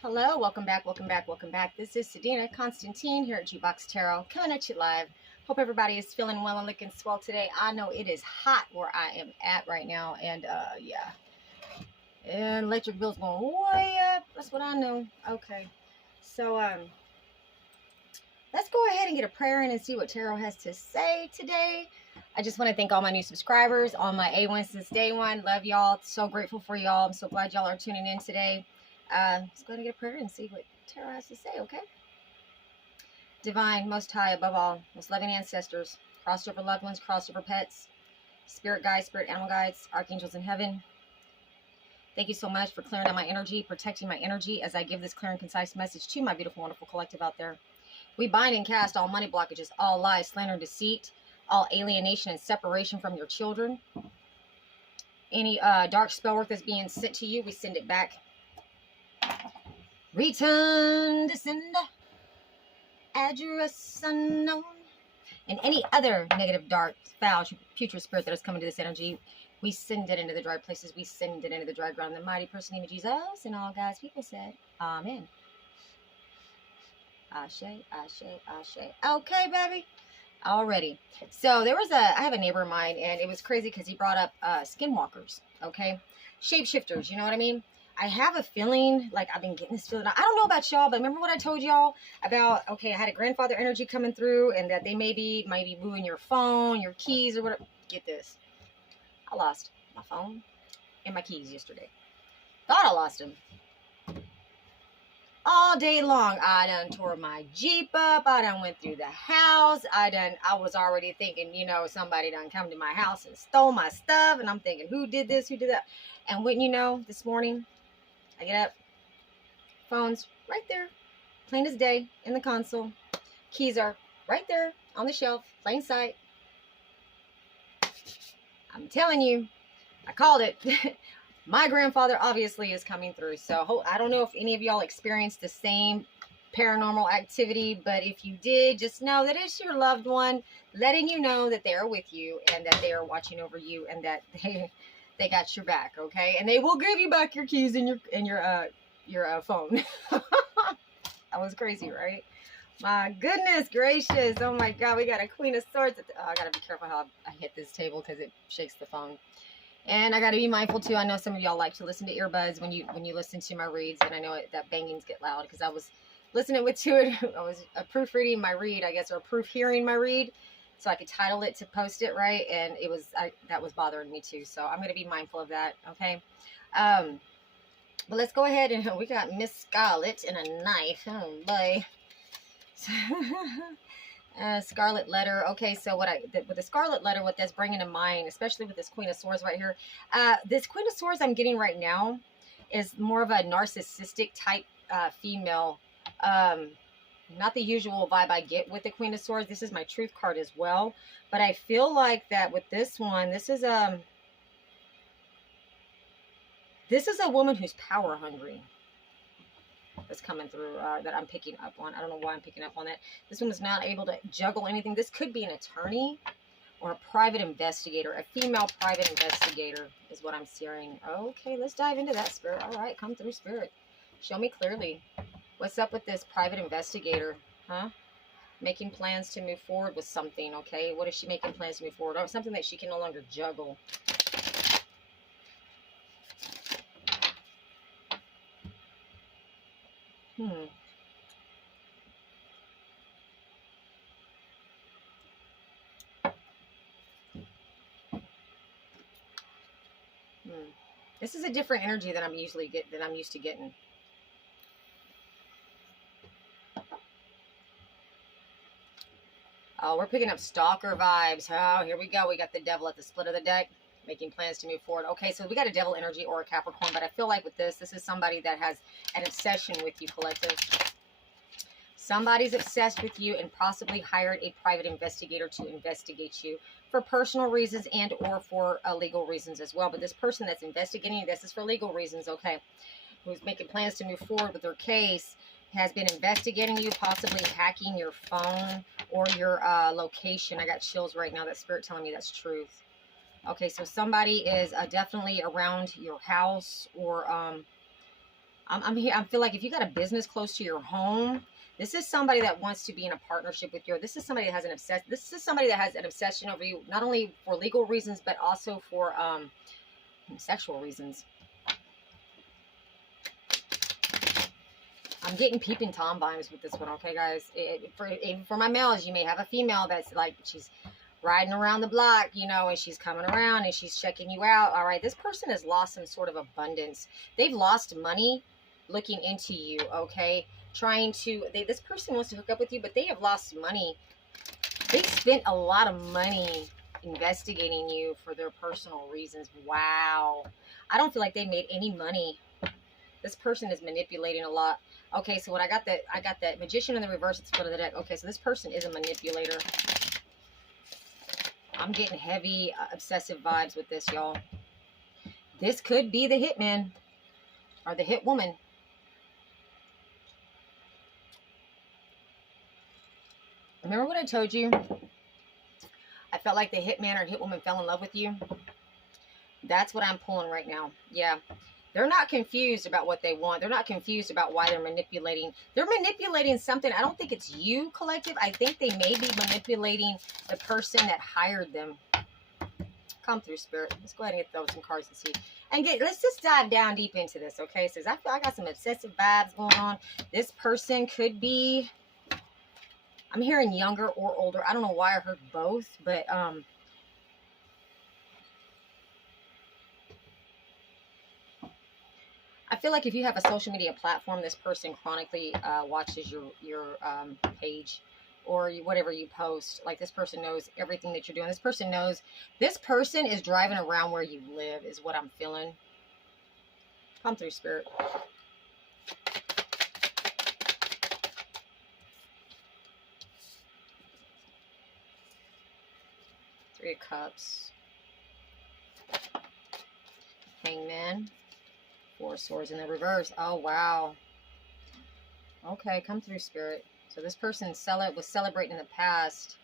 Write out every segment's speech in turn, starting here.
Hello, welcome back, welcome back, welcome back. This is Sadina Constantine here at G-Box Tarot, coming at you live. Hope everybody is feeling well and looking swell today. I know it is hot where I am at right now, and yeah. And electric bill's going way up. That's what I know. Okay. So, let's go ahead and get a prayer in and see what Tarot has to say today. I just want to thank all my new subscribers, all my A1 since day one. Love y'all. So grateful for y'all. I'm so glad y'all are tuning in today. Let's go ahead and get a prayer and see what Tarot has to say, okay? Divine, most high, above all, most loving ancestors, crossed over loved ones, crossed over pets, spirit guides, spirit animal guides, archangels in heaven. Thank you so much for clearing out my energy, protecting my energy as I give this clear and concise message to my beautiful, wonderful collective out there. We bind and cast all money blockages, all lies, slander, and deceit, all alienation and separation from your children. Any dark spell work that's being sent to you, we send it back. Return to sender, address unknown, and any other negative, dark, foul, putrid spirit that is coming to this energy, we send it into the dry places. We send it into the dry ground. In the mighty person name of Jesus, and all God's people said, Amen. Ashe, ashe, ashe. Okay, baby. Already. So there was I have a neighbor of mine, and it was crazy because he brought up skinwalkers. Okay, shapeshifters. You know what I mean? I have a feeling, like I've been getting this feeling. I don't know about y'all, but remember what I told y'all about, okay, I had a grandfather energy coming through and that they might be moving your phone, your keys or whatever. Get this. I lost my phone and my keys yesterday. Thought I lost them. All day long, I done tore my Jeep up. I done went through the house. I was already thinking, you know, somebody done come to my house and stole my stuff. And I'm thinking, who did this? Who did that? And wouldn't you know, this morning, I get up, phone's right there, plain as day, in the console. Keys are right there on the shelf, plain sight. I'm telling you, I called it. My grandfather obviously is coming through. So I don't know if any of y'all experienced the same paranormal activity, but if you did, just know that it's your loved one letting you know that they are with you and that they are watching over you and that they got your back, okay? And they will give you back your keys and your phone. That was crazy, right? My goodness gracious. Oh my God, we got a Queen of Swords. I gotta be careful how I hit this table because it shakes the phone. And I gotta be mindful too. I know some of y'all like to listen to earbuds when you listen to my reads, and I know that bangings get loud because I was listening to it. I was proofreading my read, I guess, or proofhearing my read, so I could title it to post it right, and that was bothering me too. So I'm gonna be mindful of that. Okay. But let's go ahead and we got Miss Scarlet and a knife. Oh boy. Scarlet letter. Okay, so with the Scarlet letter, what that's bringing to mind, especially with this Queen of Swords right here, this Queen of Swords I'm getting right now is more of a narcissistic type female. Not the usual vibe I get with the Queen of Swords. This is my truth card as well, but I feel like that with this one, this is a woman who's power hungry. That's coming through that I'm picking up on. I don't know why I'm picking up on that. This woman's not able to juggle anything. This could be an attorney or a private investigator, a female private investigator is what I'm seeing. Okay, let's dive into that, Spirit. All right, come through, Spirit. Show me clearly. What's up with this private investigator, huh? Making plans to move forward with something, okay? What is she making plans to move forward? Or something that she can no longer juggle. This is a different energy than I'm used to getting. Oh, we're picking up stalker vibes. Oh, here we go. We got the devil at the split of the deck, making plans to move forward. Okay, so we got a devil energy or a Capricorn, but I feel like with this is somebody that has an obsession with you, collective. Somebody's obsessed with you and possibly hired a private investigator to investigate you for personal reasons and or for legal reasons as well. But this person that's investigating, this is for legal reasons, okay, who's making plans to move forward with their case, has been investigating you, possibly hacking your phone or your location. I got chills right now. That Spirit telling me that's truth. Okay, so somebody is definitely around your house, or I'm here. I feel like if you got a business close to your home, this is somebody that wants to be in a partnership with you. This is somebody that has an obsession. This is somebody that has an obsession over you, not only for legal reasons, but also for sexual reasons. I'm getting peeping Tom vibes with this one, okay, guys? For my males, you may have a female that's like, she's riding around the block, you know, and she's coming around and she's checking you out. All right, this person has lost some sort of abundance. They've lost money looking into you, okay? This person wants to hook up with you, but they have lost money. They spent a lot of money investigating you for their personal reasons. Wow. I don't feel like they made any money. This person is manipulating a lot. Okay, so what I got that Magician in the reverse at the foot of the deck. Okay, so this person is a manipulator. I'm getting heavy obsessive vibes with this, y'all. This could be the hitman or the hit woman. Remember what I told you? I felt like the hitman or hit woman fell in love with you. That's what I'm pulling right now. Yeah. They're not confused about what they want. They're not confused about why they're manipulating. They're manipulating something. I don't think it's you, collective. I think they may be manipulating the person that hired them. Come through, Spirit. Let's go ahead and throw some cards and see. And let's just dive down deep into this, okay? So I feel I got some obsessive vibes going on. This person could be, I'm hearing younger or older. I don't know why I heard both, but I feel like if you have a social media platform, this person chronically watches your page or whatever you post. Like, this person knows everything that you're doing. This person knows. This person is driving around where you live is what I'm feeling. Come through, Spirit. Three of Cups. Hangman. Four of Swords in the reverse. Oh, wow. Okay, come through, Spirit. So this person was celebrating in the past.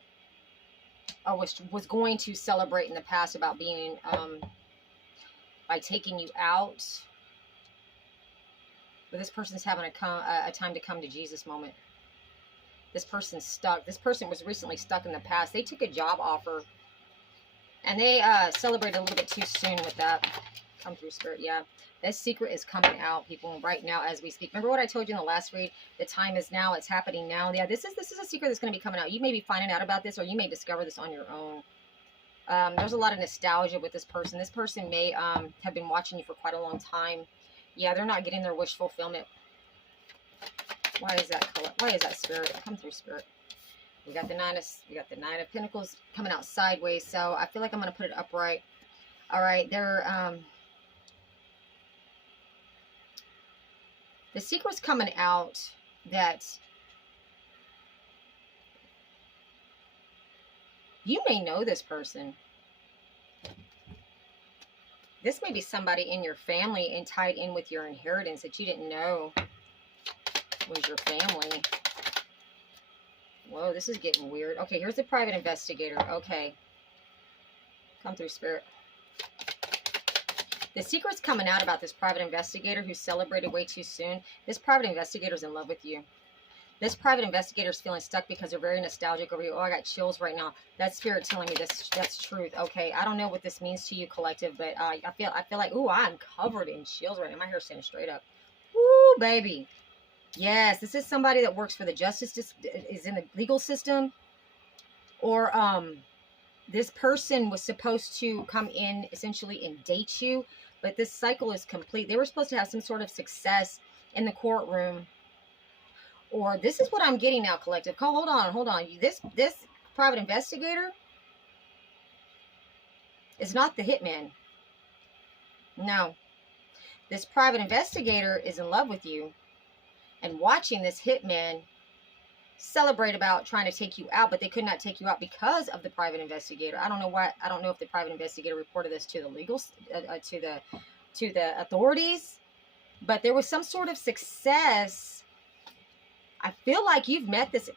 Or was going to celebrate in the past about being, by taking you out. But this person's having a time to come to Jesus moment. This person's stuck. This person was recently stuck in the past. They took a job offer. And they celebrated a little bit too soon with that. Come through, Spirit. Yeah. This secret is coming out, people, right now as we speak. Remember what I told you in the last read? The time is now. It's happening now. Yeah, this is a secret that's going to be coming out. You may be finding out about this, or you may discover this on your own. There's a lot of nostalgia with this person. This person may have been watching you for quite a long time. Yeah, they're not getting their wish fulfillment. Why is that color? Why is that, Spirit? Come through, Spirit. We got the Nine of Pentacles coming out sideways. So I feel like I'm going to put it upright. All right, the secret's coming out that you may know this person. This may be somebody in your family and tied in with your inheritance that you didn't know was your family. Whoa, this is getting weird. Okay, here's the private investigator. Okay. Come through, Spirit. The secret's coming out about this private investigator who celebrated way too soon. This private investigator's in love with you. This private investigator's feeling stuck because they're very nostalgic over you. Oh, I got chills right now. That's Spirit telling me that's truth. Okay, I don't know what this means to you, collective, but I feel like, ooh, I'm covered in chills right now. My hair's standing straight up. Woo, baby. Yes, this is somebody that works for the justice, is in the legal system, or this person was supposed to come in essentially and date you, but this cycle is complete. They were supposed to have some sort of success in the courtroom, or this is what I'm getting now, collective. Hold on. This private investigator is not the hitman. No, this private investigator is in love with you and watching this hitman celebrate about trying to take you out, but they could not take you out because of the private investigator. I don't know why. I don't know if the private investigator reported this to the legal to the authorities, but there was some sort of success. I feel like you've met this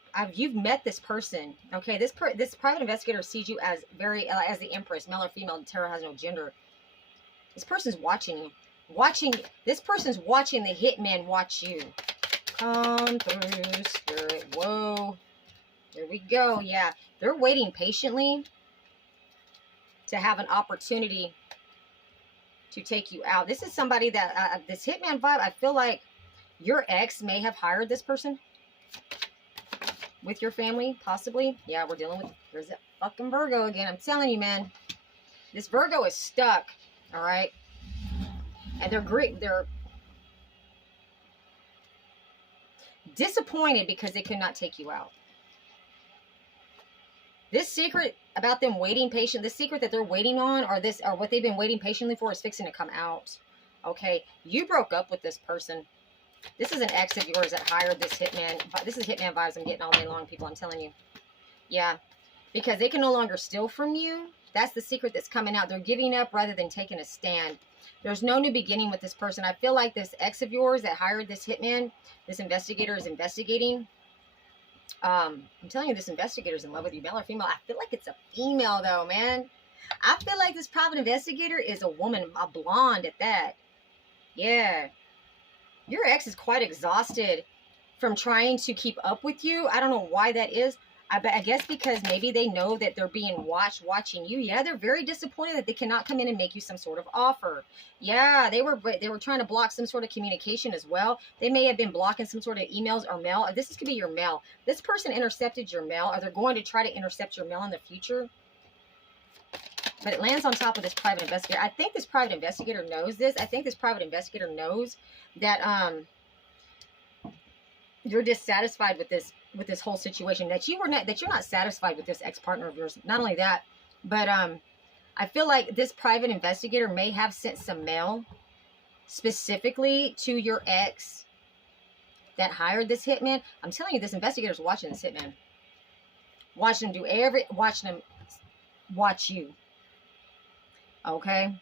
person. Okay, this private investigator sees you as as the Empress, male or female. Tarot has no gender. This person's watching you. watching, this person's watching the hitman watch you. Come through, spirit. Whoa. There we go. Yeah. They're waiting patiently to have an opportunity to take you out. This is somebody that, this hitman vibe, I feel like your ex may have hired this person with your family, possibly. Yeah, we're dealing with, there's that fucking Virgo again. I'm telling you, man. This Virgo is stuck, all right? And they're disappointed because they could not take you out. This secret about them waiting patient, this secret that they're waiting on, or what they've been waiting patiently for is fixing to come out. Okay, you broke up with this person. This is an ex of yours that hired this hitman. This is hitman vibes I'm getting all day long, people, I'm telling you. Yeah, because they can no longer steal from you. That's the secret that's coming out. They're giving up rather than taking a stand. There's no new beginning with this person. I feel like this ex of yours that hired this hitman, this investigator is investigating. I'm telling you, this investigator's in love with you, male or female. I feel like it's a female, though, man. I feel like this private investigator is a woman, a blonde at that. Yeah. Your ex is quite exhausted from trying to keep up with you. I don't know why that is. I guess because maybe they know that they're being watching you. Yeah, they're very disappointed that they cannot come in and make you some sort of offer. Yeah, they were trying to block some sort of communication as well. They may have been blocking some sort of emails or mail. This could be your mail. This person intercepted your mail, or they're going to try to intercept your mail in the future. But it lands on top of this private investigator. I think this private investigator knows this. I think this private investigator knows that you're dissatisfied with this whole situation, that you're not satisfied with this ex-partner of yours. Not only that, but I feel like this private investigator may have sent some mail specifically to your ex that hired this hitman. I'm telling you, this investigator's watching this hitman. Watching him watching him watch you. Okay?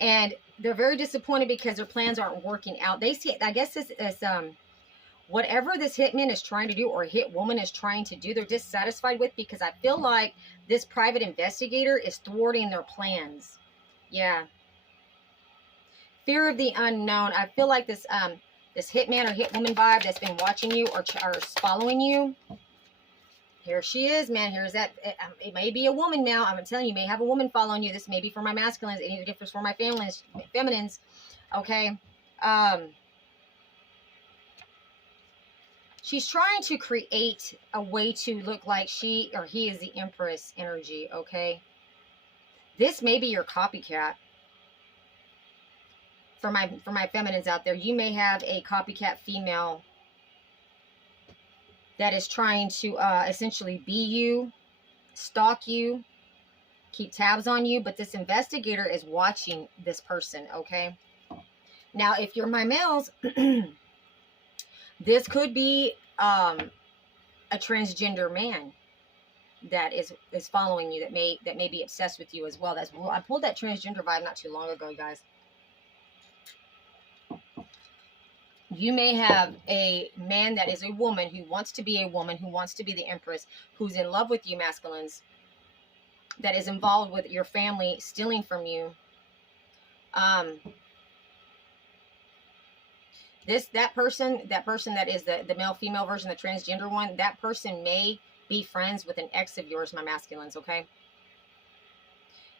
And they're very disappointed because their plans aren't working out. They see, I guess this is whatever this hitman is trying to do, or hit woman is trying to do, they're dissatisfied with, because I feel like this private investigator is thwarting their plans. Yeah. Fear of the unknown. I feel like this this hitman or hit woman vibe that's been watching you or following you. Here she is, man. Here's that. It may be a woman now. I'm telling you, you may have a woman following you. This may be for my masculines. Any difference for my feminines. Okay. She's trying to create a way to look like she or he is the Empress energy, okay? This may be your copycat. For my feminines out there, you may have a copycat female that is trying to essentially be you, stalk you, keep tabs on you, but this investigator is watching this person, okay? Now, if you're my males, this could be a transgender man that is following you, that may be obsessed with you as well. I pulled that transgender vibe not too long ago, you guys. You may have a man that is a woman who wants to be a woman, who wants to be the Empress, who's in love with you, masculines, that is involved with your family, stealing from you. That person that is the male-female version, the transgender one, that person may be friends with an ex of yours, my masculines, okay?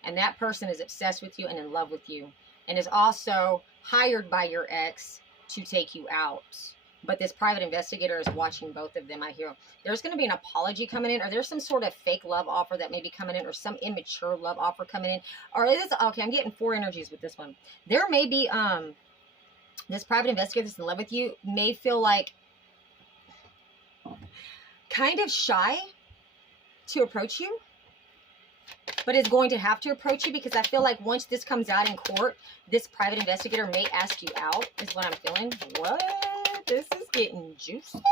And that person is obsessed with you and in love with you, and is also hired by your ex to take you out. But this private investigator is watching both of them, I hear. There's going to be an apology coming in, or there's some sort of fake love offer that may be coming in, or some immature love offer coming in. Or it is, okay, I'm getting 4 energies with this one. There may be, this private investigator that's in love with you may feel like kind of shy to approach you, but is going to have to approach you, because I feel like once this comes out in court, this private investigator may ask you out, is what I'm feeling. What? This is getting juicy,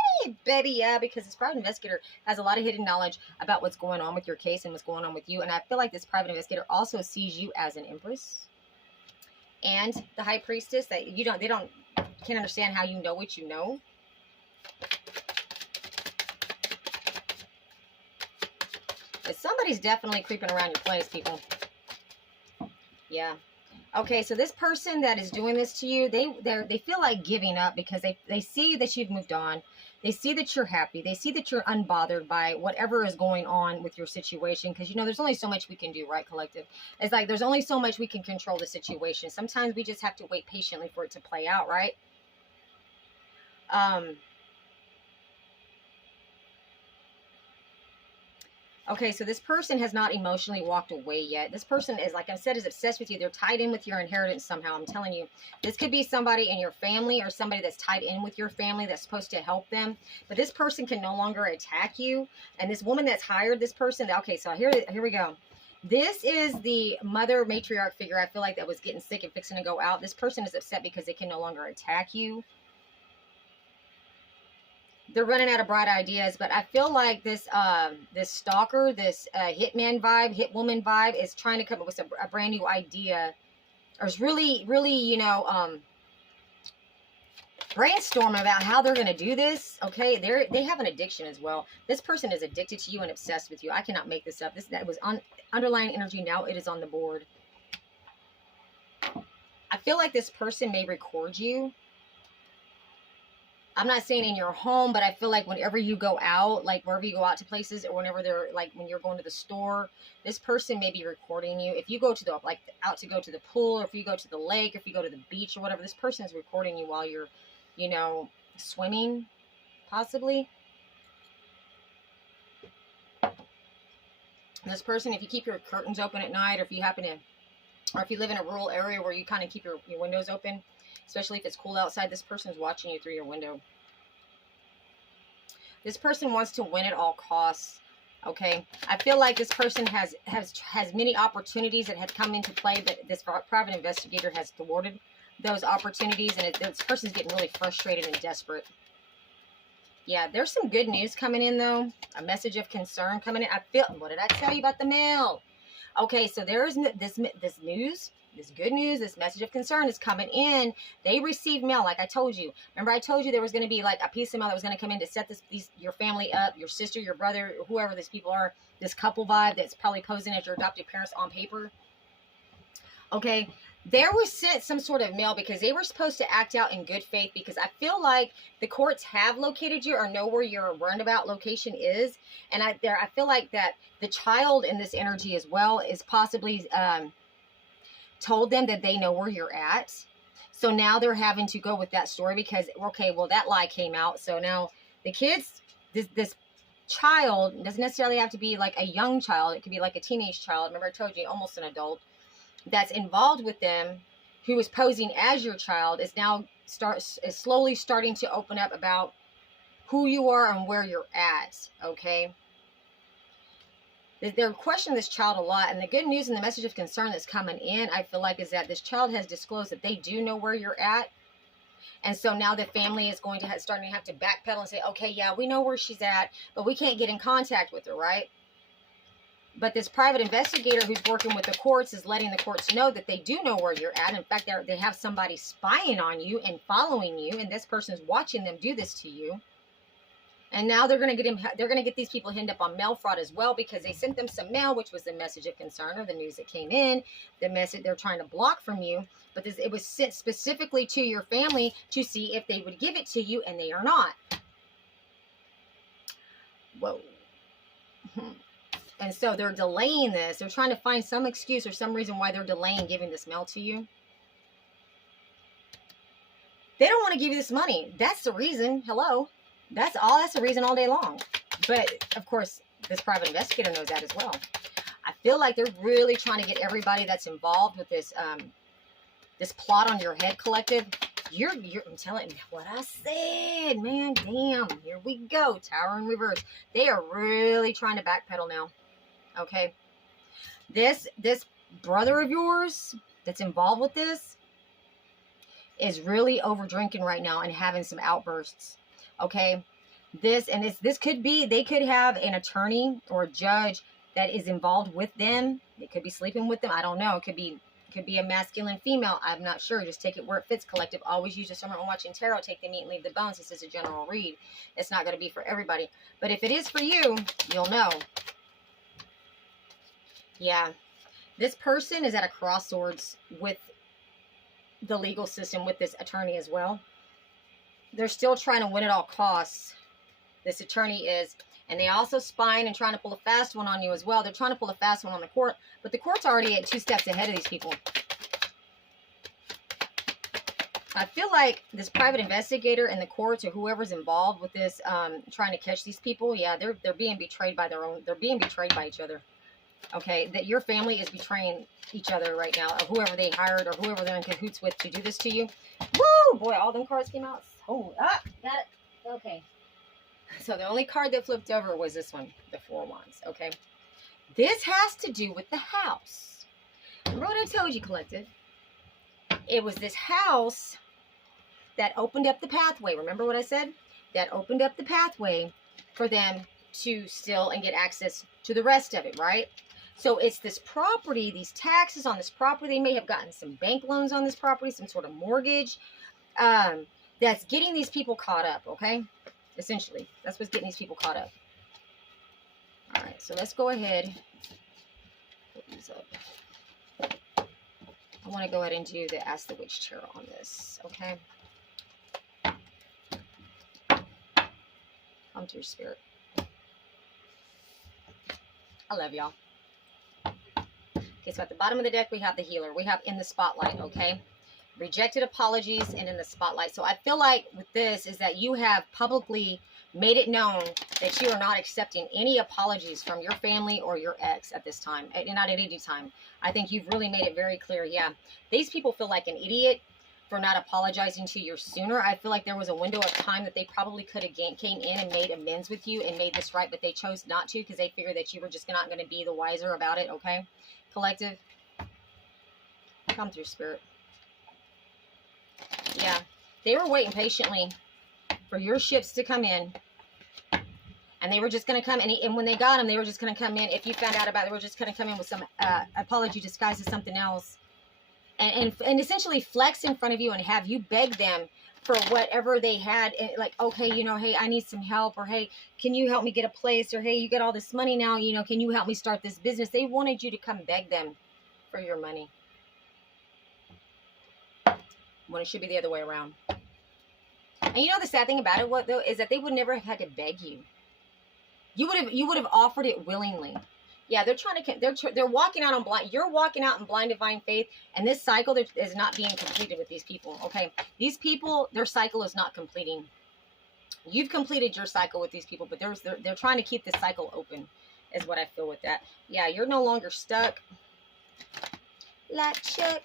baby. Yeah, because this private investigator has a lot of hidden knowledge about what's going on with your case and what's going on with you. And I feel like this private investigator also sees you as an Empress and the High Priestess, that can't understand how you know what you know. But somebody's definitely creeping around your place, people. Yeah. Okay, so this person that is doing this to you, they feel like giving up because they see that you've moved on. They see that you're happy. They see that you're unbothered by whatever is going on with your situation. Because, you know, there's only so much we can do, right, collective? It's like there's only so much we can control the situation. Sometimes we just have to wait patiently for it to play out, right? Okay, so this person has not emotionally walked away yet. This person is, like I said, is obsessed with you. They're tied in with your inheritance somehow. I'm telling you, this could be somebody in your family or somebody that's tied in with your family that's supposed to help them. But this person can no longer attack you. And this woman that's hired this person, okay, so here we go. This is the mother matriarch figure, I feel like, that was getting sick and fixing to go out. This person is upset because they can no longer attack you. They're running out of bright ideas, but I feel like this this stalker, this hitman vibe, hit woman vibe is trying to come up with a brand new idea, or is really, you know, brainstorming about how they're going to do this. Okay, they have an addiction as well. This person is addicted to you and obsessed with you. I cannot make this up. That was on underlying energy. Now it is on the board. I feel like this person may record you. I'm not saying in your home, but I feel like whenever you go out, like wherever you go out to places, or whenever they're like when you're going to the store, this person may be recording you. If you go to the out to go to the pool, or if you go to the lake, or if you go to the beach or whatever, this person is recording you while you're, you know, swimming, possibly. This person, if you keep your curtains open at night, or if you happen to, or if you live in a rural area where you kind of keep your windows open, especially if it's cold outside, this person's watching you through your window. This person wants to win at all costs. Okay, I feel like this person has many opportunities that have come into play, but this private investigator has thwarted those opportunities, and this person's getting really frustrated and desperate. Yeah, there's some good news coming in, though. A message of concern coming in. I feel. What did I tell you about the mail? Okay, so there is this news. This good news, this message of concern is coming in. They received mail, like I told you. Remember, I told you there was going to be like a piece of mail that was going to come in to set your family up, your sister, your brother, whoever these people are, this couple vibe that's probably posing as your adopted parents on paper. Okay, there was sent some sort of mail because they were supposed to act out in good faith, because I feel like the courts have located you or know where your roundabout location is. And I feel like that the child in this energy as well is possibly told them that they know where you're at. So now they're having to go with that story because, okay, well, that lie came out. So now the kids, this child doesn't necessarily have to be like a young child. It could be like a teenage child. Remember, I told you, almost an adult that's involved with them, who is posing as your child, is now slowly starting to open up about who you are and where you're at. Okay. They're questioning this child a lot, and the good news and the message of concern that's coming in, I feel like, is that this child has disclosed that they do know where you're at. And so now the family is going to starting to have to backpedal and say, okay, yeah, we know where she's at, but we can't get in contact with her, right? But this private investigator who's working with the courts is letting the courts know that they do know where you're at. In fact, they have somebody spying on you and following you, and this person's watching them do this to you. And now they're going to get these people hemmed up on mail fraud as well, because they sent them some mail, which was the message of concern, or the news that came in, the message they're trying to block from you. But it was sent specifically to your family to see if they would give it to you, and they are not. Whoa. And so they're delaying this. They're trying to find some excuse or some reason why they're delaying giving this mail to you. They don't want to give you this money. That's the reason. Hello. That's the reason all day long. But, of course, this private investigator knows that as well. I feel like they're really trying to get everybody that's involved with this this plot on your head, collective. I'm telling you what I said, man. Damn. Here we go. Tower in reverse. They are really trying to backpedal now. Okay. This brother of yours that's involved with this is really over drinking right now and having some outbursts. Okay, this could be, they could have an attorney or a judge that is involved with them. They could be sleeping with them. I don't know. It could be a masculine, female. I'm not sure. Just take it where it fits, collective. Always use discernment when watching tarot. Take the meat and leave the bones. This is a general read. It's not going to be for everybody. But if it is for you, you'll know. Yeah. This person is at a crossroads with the legal system with this attorney as well. They're still trying to win at all costs. This attorney is. And they also spying and trying to pull a fast one on you as well. They're trying to pull a fast one on the court. But the court's already at 2 steps ahead of these people. I feel like this private investigator and the courts or whoever's involved with this, trying to catch these people, yeah, they're being betrayed by their own. They're being betrayed by each other. Okay, that your family is betraying each other right now, or whoever they hired or whoever they're in cahoots with to do this to you. Woo, boy, all them cards came out. Oh, got it. Okay. So the only card that flipped over was this one, the 4 of Wands. Okay, this has to do with the house. Remember what I told you, collective? It was this house that opened up the pathway. Remember what I said? That opened up the pathway for them to steal and get access to the rest of it, right? So it's this property, these taxes on this property. They may have gotten some bank loans on this property, some sort of mortgage, that's getting these people caught up, okay? Essentially, that's what's getting these people caught up. All right, so let's go ahead. Put these up. I want to go ahead and do the Ask the Witch Tarot on this, okay? Come to your spirit. I love y'all. Okay, so at the bottom of the deck, we have the healer. We have in the spotlight, okay? Rejected apologies and in the spotlight. So I feel like with this is that you have publicly made it known that you are not accepting any apologies from your family or your ex at this time. Not at any time. I think you've really made it very clear. Yeah, these people feel like an idiot for not apologizing to you sooner. I feel like there was a window of time that they probably could have came in and made amends with you and made this right, but they chose not to because they figured that you were just not going to be the wiser about it, okay? Collective, come through, spirit. Yeah, they were waiting patiently for your ships to come in. And they were just going to come, and when they got them, they were just going to come in. If you found out about it, they were just going to come in with some apology disguised as something else. And essentially flex in front of you and have you beg them for whatever they had. Like, okay, you know, hey, I need some help. Or, hey, can you help me get a place? Or, hey, you get all this money now. You know, can you help me start this business? They wanted you to come beg them for your money. When it should be the other way around. And you know the sad thing about it, what though, is that they would never have had to beg you. You would have offered it willingly. Yeah, they're trying to. They're walking out on blind. You're walking out in blind divine faith, and this cycle is not being completed with these people. Okay, these people, their cycle is not completing. You've completed your cycle with these people, but they're trying to keep this cycle open, is what I feel with that. Yeah, you're no longer stuck. Like Chuck.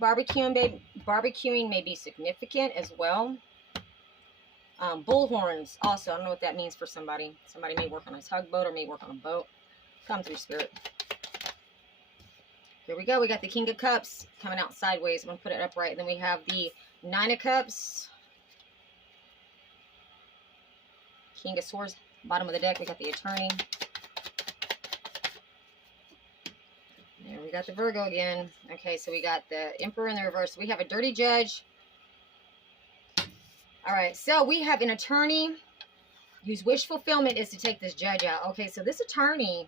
Barbecuing may be significant as well. Bullhorns also, I don't know what that means for somebody. Somebody may work on a tugboat or may work on a boat. Come through, spirit. Here we go. We got the King of Cups coming out sideways. I'm going to put it upright. And then we have the 9 of Cups. King of Swords. Bottom of the deck, we got the Attorney. There we got the Virgo again. Okay, so we got the Emperor in the reverse. We have a Dirty Judge. All right, so we have an attorney whose wish fulfillment is to take this judge out. Okay, so this attorney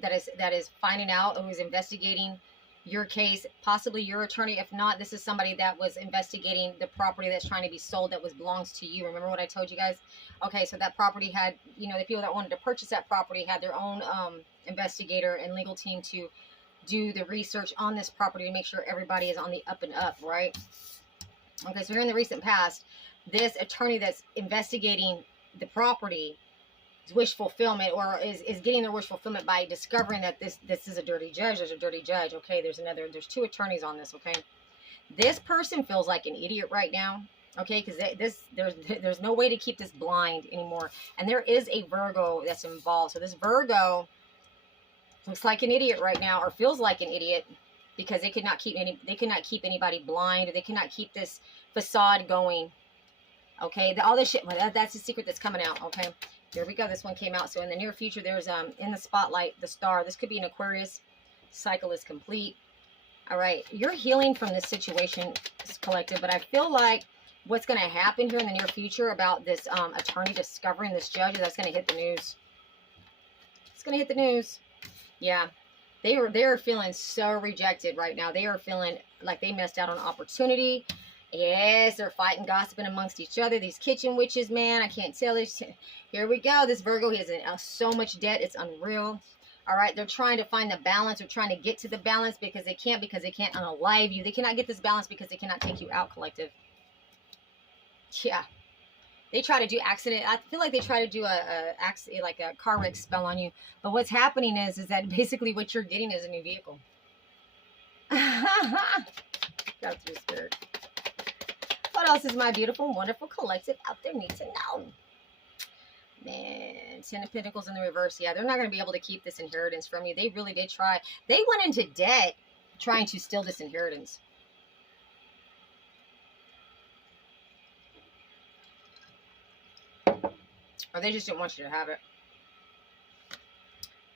that is finding out, who's investigating your case, possibly your attorney. If not, this is somebody that was investigating the property that's trying to be sold that belongs to you. Remember what I told you guys? Okay, so that property had, you know, the people that wanted to purchase that property had their own investigator and legal team to do the research on this property to make sure everybody is on the up and up, right? Okay, so here in the recent past, this attorney that's investigating the property wish fulfillment, or is getting their wish fulfillment by discovering that this is a dirty judge. There's a dirty judge. Okay, there's 2 attorneys on this. Okay, this person feels like an idiot right now. Okay, because there's no way to keep this blind anymore, and there is a Virgo that's involved. So this Virgo looks like an idiot right now, or feels like an idiot, because they could not keep anybody blind, or they cannot keep this facade going. Okay, all this shit, that's the secret that's coming out. Okay, here we go. This one came out. So in the near future, there's in the spotlight, the star. This could be an Aquarius. Cycle is complete. All right, you're healing from this situation, collective, but I feel like what's going to happen here in the near future about this attorney discovering this judge, that's going to hit the news. It's going to hit the news. Yeah. They're feeling so rejected right now. They are feeling like they missed out on opportunity. Yes, they're fighting, gossiping amongst each other. These kitchen witches, man, I can't tell this. Here we go. This Virgo, he has so much debt. It's unreal. All right, they're trying to find the balance. They're trying to get to the balance because they can't unalive you. They cannot get this balance because they cannot take you out, collective. Yeah. They try to do accident. I feel like they try to do like a car wreck spell on you. But what's happening is that basically what you're getting is a new vehicle. Go through spirit. What else is my beautiful, wonderful collective out there need to know? Man, 10 of Pentacles in the reverse. Yeah, they're not going to be able to keep this inheritance from you. They really did try. They went into debt trying to steal this inheritance. Or they just didn't want you to have it.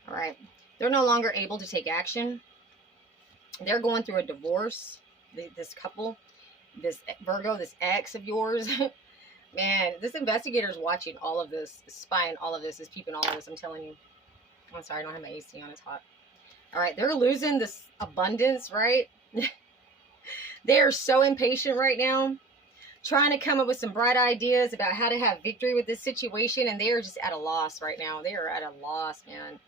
All right. They're no longer able to take action. They're going through a divorce. This couple, this Virgo, this ex of yours. Man, this investigator is watching all of this, spying all of this, is peeping all of this. I'm telling you. I'm sorry, I don't have my AC on. It's hot. All right. They're losing this abundance, right? They are so impatient right now, trying to come up with some bright ideas about how to have victory with this situation, and they are just at a loss right now. They are at a loss, man.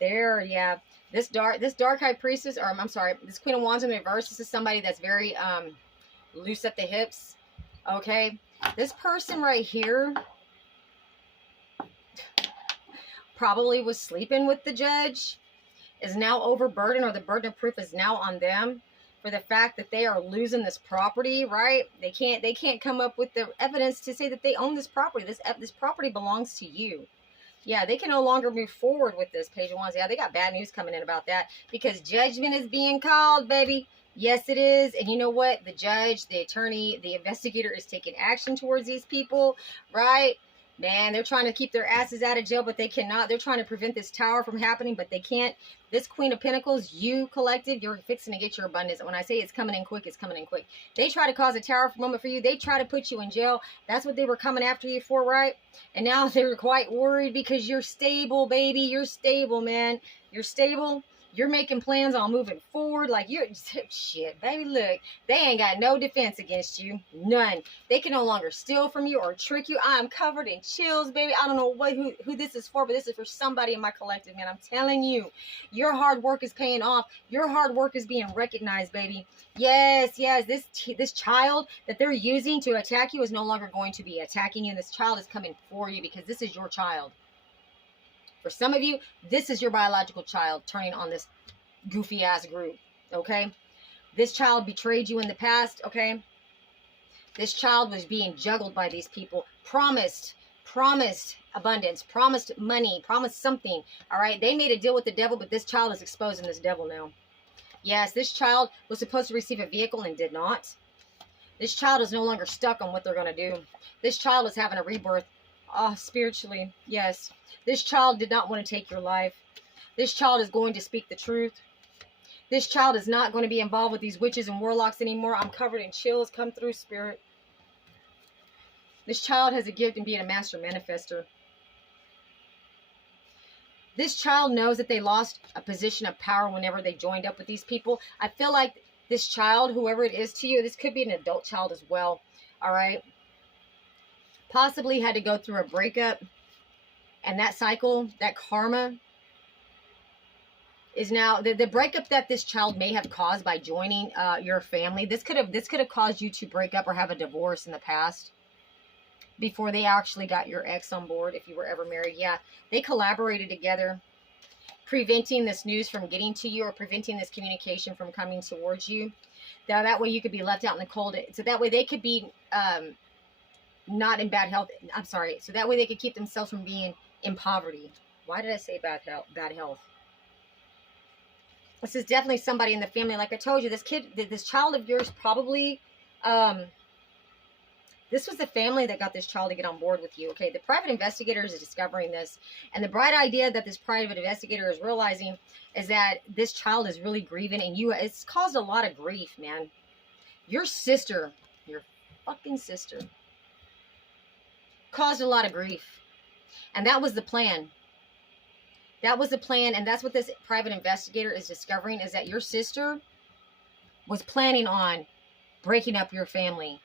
Yeah. This dark high priestess, or I'm sorry, this Queen of Wands in reverse, this is somebody that's very loose at the hips. Okay. This person right here probably was sleeping with the judge, is now overburdened, or the burden of proof is now on them. For the fact that they are losing this property, right? They can't come up with the evidence to say that they own this property. This property belongs to you. Yeah, they can no longer move forward with this, Page of Wands. Yeah, they got bad news coming in about that because judgment is being called, baby. Yes, it is. And you know what? The judge, the attorney, the investigator is taking action towards these people, right? Man, they're trying to keep their asses out of jail, but they cannot. They're trying to prevent this tower from happening, but they can't. This Queen of Pentacles, you collective, you're fixing to get your abundance. When I say it's coming in quick, it's coming in quick. They try to cause a tower moment for you. They try to put you in jail. That's what they were coming after you for, right? And now they're quite worried because you're stable, baby. You're stable, man. You're stable. You're making plans on moving forward. Like, you're shit, baby. Look, they ain't got no defense against you. None. They can no longer steal from you or trick you. I am covered in chills, baby. I don't know who this is for, but this is for somebody in my collective, man. I'm telling you, your hard work is paying off. Your hard work is being recognized, baby. Yes. This child that they're using to attack you is no longer going to be attacking you. This child is coming for you because this is your child. For some of you, this is your biological child turning on this goofy ass group, okay? This child betrayed you in the past, okay? This child was being juggled by these people, promised abundance, promised money, promised something, all right? They made a deal with the devil, but this child is exposing this devil now. Yes, this child was supposed to receive a vehicle and did not. This child is no longer stuck on what they're going to do. This child is having a rebirth. Spiritually, yes. This child did not want to take your life. This child is going to speak the truth. This child is not going to be involved with these witches and warlocks anymore. I'm covered in chills. Come through, spirit. This child has a gift in being a master manifester. This child knows that they lost a position of power whenever they joined up with these people. I feel like this child, whoever it is to you, this could be an adult child as well. All right. Possibly had to go through a breakup, and that cycle, that karma, is now the breakup that this child may have caused by joining your family. This could have caused you to break up or have a divorce in the past before they actually got your ex on board. If you were ever married, yeah, they collaborated together, preventing this news from getting to you or preventing this communication from coming towards you. Now that way you could be left out in the cold. So that way they could be not in bad health. I'm sorry. So that way they could keep themselves from being in poverty. Why did I say bad health? This is definitely somebody in the family. Like I told you, this child of yours probably, this was the family that got this child to get on board with you. Okay. The private investigator is discovering this. And the bright idea that this private investigator is realizing is that this child is really grieving, and it's caused a lot of grief, man. Your sister, your fucking sister, caused a lot of grief. And that was the plan. That was the plan, and that's what this private investigator is discovering, is that your sister was planning on breaking up your family,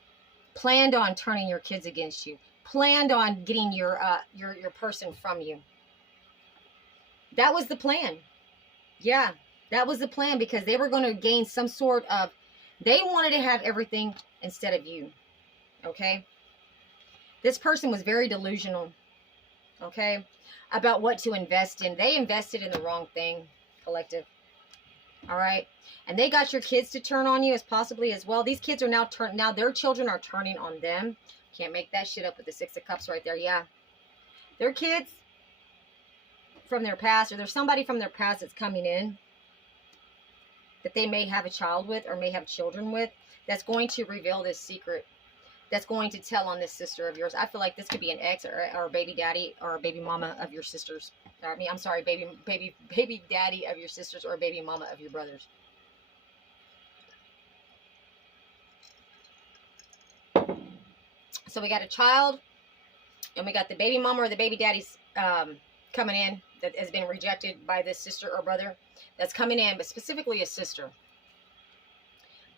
planned on turning your kids against you, planned on getting your person from you. That was the plan. Yeah, that was the plan, because they were going to gain some sort of, they wanted to have everything instead of you. Okay? This person was very delusional. Okay? About what to invest in. They invested in the wrong thing, collective. All right? And they got your kids to turn on you as possibly as well. These kids are now their children are turning on them. Can't make that shit up with the Six of Cups right there. Yeah. Their kids from their past, or there's somebody from their past that's coming in that they may have a child with or may have children with, that's going to reveal this secret, that's going to tell on this sister of yours. I feel like this could be an ex or a baby daddy or a baby mama of your sisters. I mean, I'm sorry, baby daddy of your sisters, or a baby mama of your brothers. So we got a child, and we got the baby mama or the baby daddy's coming in that has been rejected by this sister or brother that's coming in, but specifically a sister.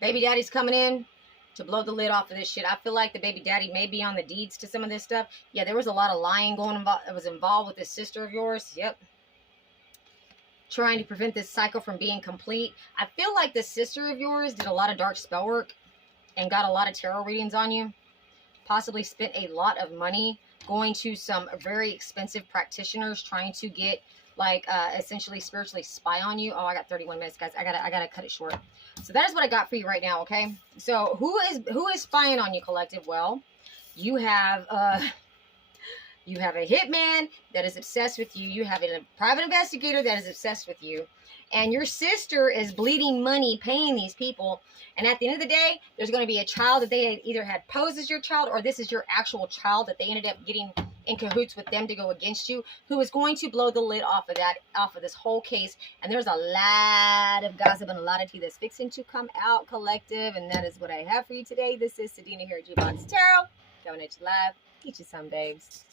Baby daddy's coming in to blow the lid off of this shit. I feel like the baby daddy may be on the deeds to some of this stuff. Yeah, there was a lot of lying that was involved with this sister of yours. Yep. Trying to prevent this cycle from being complete. I feel like this sister of yours did a lot of dark spell work and got a lot of tarot readings on you. Possibly spent a lot of money going to some very expensive practitioners trying to get, like, essentially spiritually spy on you. Oh, I got 31 minutes, guys. I gotta cut it short. So that is what I got for you right now. Okay. So who is spying on you, collective? Well, you have a hitman that is obsessed with you. You have a private investigator that is obsessed with you. And your sister is bleeding money paying these people. And at the end of the day, there's going to be a child that they either had posed as your child, or this is your actual child that they ended up getting in cahoots with them to go against you, who is going to blow the lid off of this whole case. And there's a lot of gossip and a lot of tea that's fixing to come out, collective. And that is what I have for you today. This is Sadina here at G-Box Tarot. Coming at you live. Get you some, babes.